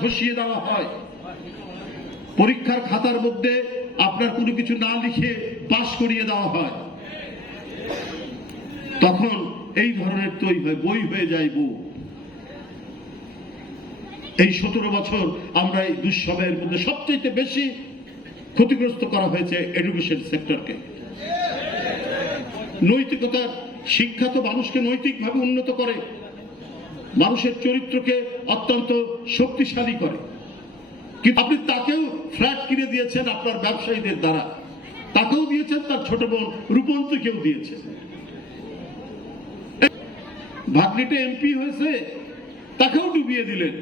ধসিয়ে দেওয়া হয়, পরীক্ষার খাতার মধ্যে আপনার কোনো কিছু না লিখে পাস করিয়ে দেওয়া হয়, তখন এই ধরনের তৈরি হয়, বই হয়ে যায় বউ। এই 17 বছর আমরা এই দুঃসময়ের মধ্যে সবচেয়ে বেশি ক্ষতিগ্রস্ত করা হয়েছে এডুকেশন সেক্টরকে। নৈতিকতার শিক্ষা তো মানুষকে নৈতিকভাবে উন্নত করে, মানুষের চরিত্রকে অত্যন্ত শক্তিশালী করে, কিন্তু আপনি তাকেও ফ্ল্যাট কিনে দিয়েছেন আপনার ব্যবসায়ীদের দ্বারা, তাকেও দিয়েছেন, তার ছোট বোন রূপন্তীকেও দিয়েছেন। ভাগ্নিটা এমপি হয়েছে, তাকেও ডুবিয়ে দিলেন।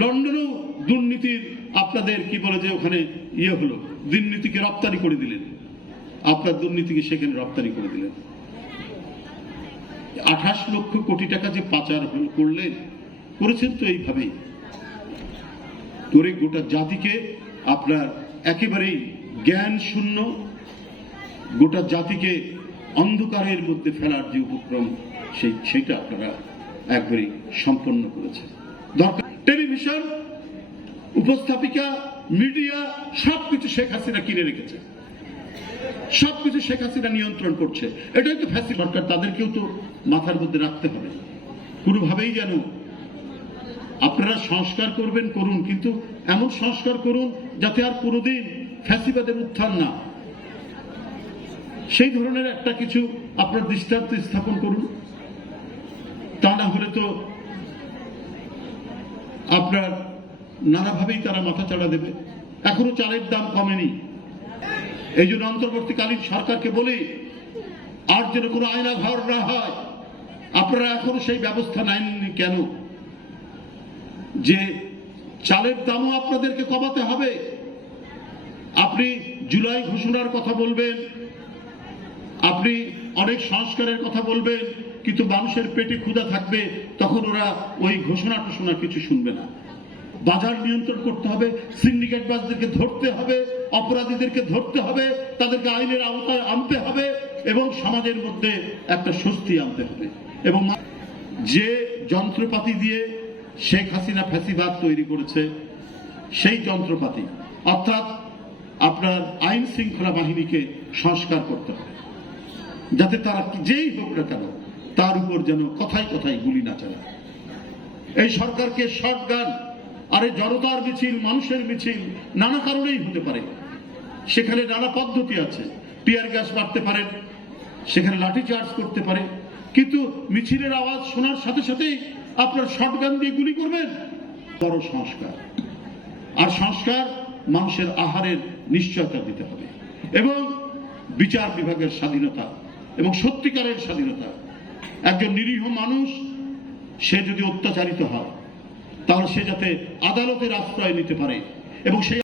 লন্ডনেও দুর্নীতির আপনাদের কি বলে যে ওখানে হলো, দুর্নীতিকে রপ্তানি করে দিলেন, আপনার দুর্নীতিকে সেখানে রপ্তানি করে দিলেন। 28 লক্ষ কোটি টাকা যে পাচার করলেন, করেছেন তো এইভাবেই করে গোটা জাতিকে আপনার একেবারেই জ্ঞান শূন্য, গোটা জাতিকে অন্ধকারের মধ্যে ফেলার যে উপক্রম সেইটা আপনারা একবারেই সম্পন্ন করেছেন। দরকার টেলিভিশন, উপস্থাপিকা, মিডিয়া সবকিছু শেখ হাসিনা কিনে রেখেছে, সবকিছু শেখ হাসিনা নিয়ন্ত্রণ করছে। এটাই তো ফ্যাসি সরকার, তাদেরকেও তো মাথার মধ্যে রাখতে হবে। কোনোভাবেই যেন আপনারা সংস্কার করবেন করুন, কিন্তু এমন সংস্কার করুন যাতে আর কোনোদিন ফ্যাসিবাদের উত্থান না, সেই ধরনের একটা কিছু আপনার দৃষ্টান্ত স্থাপন করুন। তা না হলে তো আপনার নানাভাবেই তারা মাথা চাড়া দেবে। এখনো চালের দাম কমেনি, এই জন্য অন্তর্বর্তীকালীন সরকারকে বলি আর যেন কোনো আয়না ঘর না হয়। আপনারা এখনো সেই ব্যবস্থা নেননি কেন যে চালের দামও আপনাদেরকে কমাতে হবে? আপনি জুলাই ঘোষণার কথা বলবেন, আপনি অনেক সংস্কারের কথা বলবেন, কিন্তু মানুষের পেটে ক্ষুধা থাকবে, তখন ওরা ওই ঘোষণা টোষণা কিছু শুনবে না। বাজার নিয়ন্ত্রণ করতে হবে, সিন্ডিকেটবাজদেরকে ধরতে হবে, অপরাধীদেরকে ধরতে হবে, তাদেরকে আইনের আওতায় আনতে হবে এবং সমাজের মধ্যে একটা স্বস্তি আনতে হবে। এবং যে যন্ত্রপাতি দিয়ে শেখ হাসিনা ফ্যাসিবাদ তৈরি করেছে, সেই যন্ত্রপাতি অর্থাৎ আপনার আইন শৃঙ্খলা বাহিনীকে সংস্কার করতে হবে, যাতে তারা যেই হোক না কেন তার উপর যেন কথায় কথায় গুলি না চালায়। এই সরকারকে শটগান, আরে জনতার মিছিল, মানুষের মিছিল নানা কারণেই হতে পারে, সেখানে নানা পদ্ধতি আছে। টিয়ার গ্যাস মারতে পারেন, সেখানে লাঠি চার্জ করতে পারে, কিন্তু মিছিলের আওয়াজ শোনার সাথে সাথেই আপনার শটগান দিয়ে গুলি করবেন। বড় সংস্কার, আর সংস্কার মানুষের আহারের নিশ্চয়তা দিতে হবে এবং বিচার বিভাগের স্বাধীনতা এবং সত্যিকারের স্বাধীনতা। একজন নিরীহ মানুষ সে যদি অত্যাচারিত হয়, তাহলে সে যাতে আদালতের আশ্রয় নিতে পারে এবং সেই